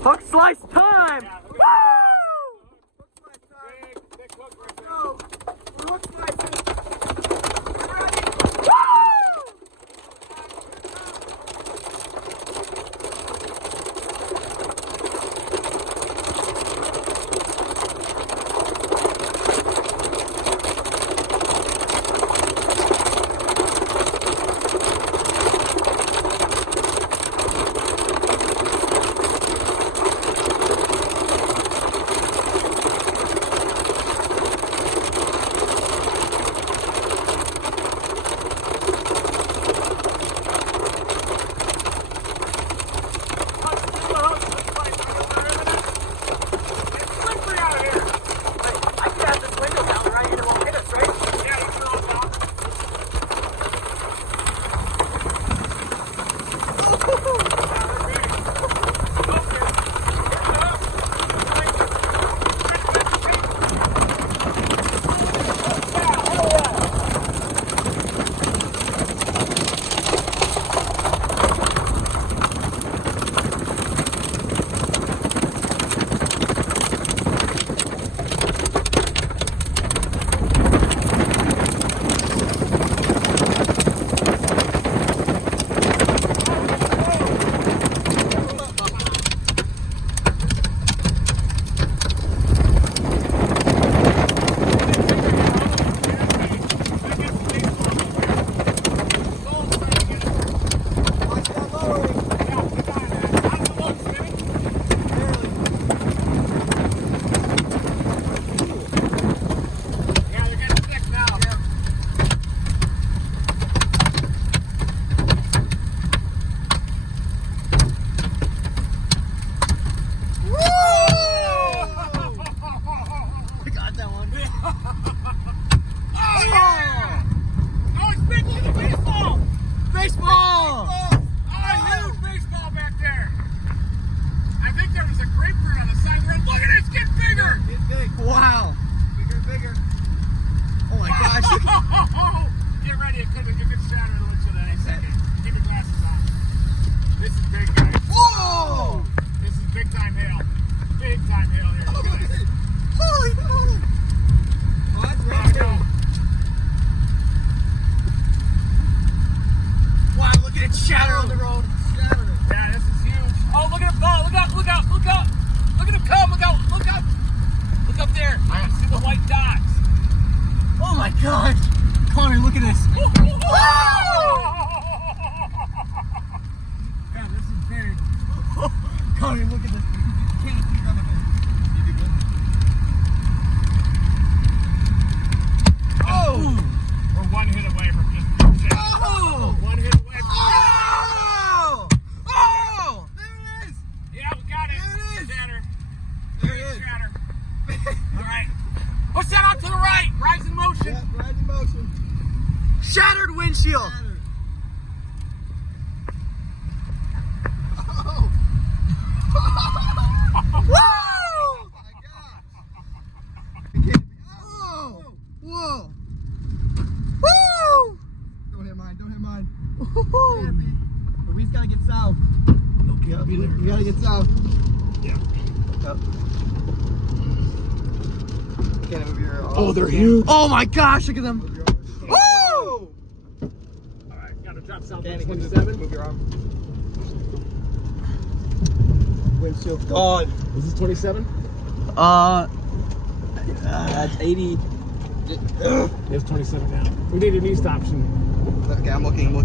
Hook slice time! Yeah, Woo! hook slice time. Big hook right there. Go. We're hook slicing. We're ready. Woo! Wow! Bigger and bigger. Oh my gosh! Get ready, it could shatter the looks of that any second. Keep your glasses on. This is big, guys. Whoa! This is big time hail. Big time hail here. Look at this. Holy moly! Oh, that's right. Wow, look at it shatter on the road. Shatter it. Yeah, this is huge. Oh, look at him fall. Look out, look out, look out. Look at him come. Look out, look out. Look up there. I can see the white dots. Oh my gosh! Connor, look at this. Yeah, this is big. Connor, look at this. You can't see none of it. You do good? Oh! We're one hit away from just shatter. Oh! One hit away from Oh! Oh! There it is! Yeah, we got it. There it is. Shatter. There it is. Shatter. All right. Push that out to the right. Rise in motion. Yeah, rise in motion. Shattered windshield. Shattered. Oh! Woo! My God. Oh! Whoa! Woo! Don't hit mine. Don't hit mine. Happy. But we just gotta get south. Okay, I'll be there. We gotta get south. Yeah. Yep. Can't move your arms. Oh, they're huge. Oh my gosh! Look at them. Move your arms. Woo! All right, gotta drop south. Can't 27. move your arm. Windshield gone. Is this 27? That's 80. It's 27 now. We need an east option. Okay, I'm looking.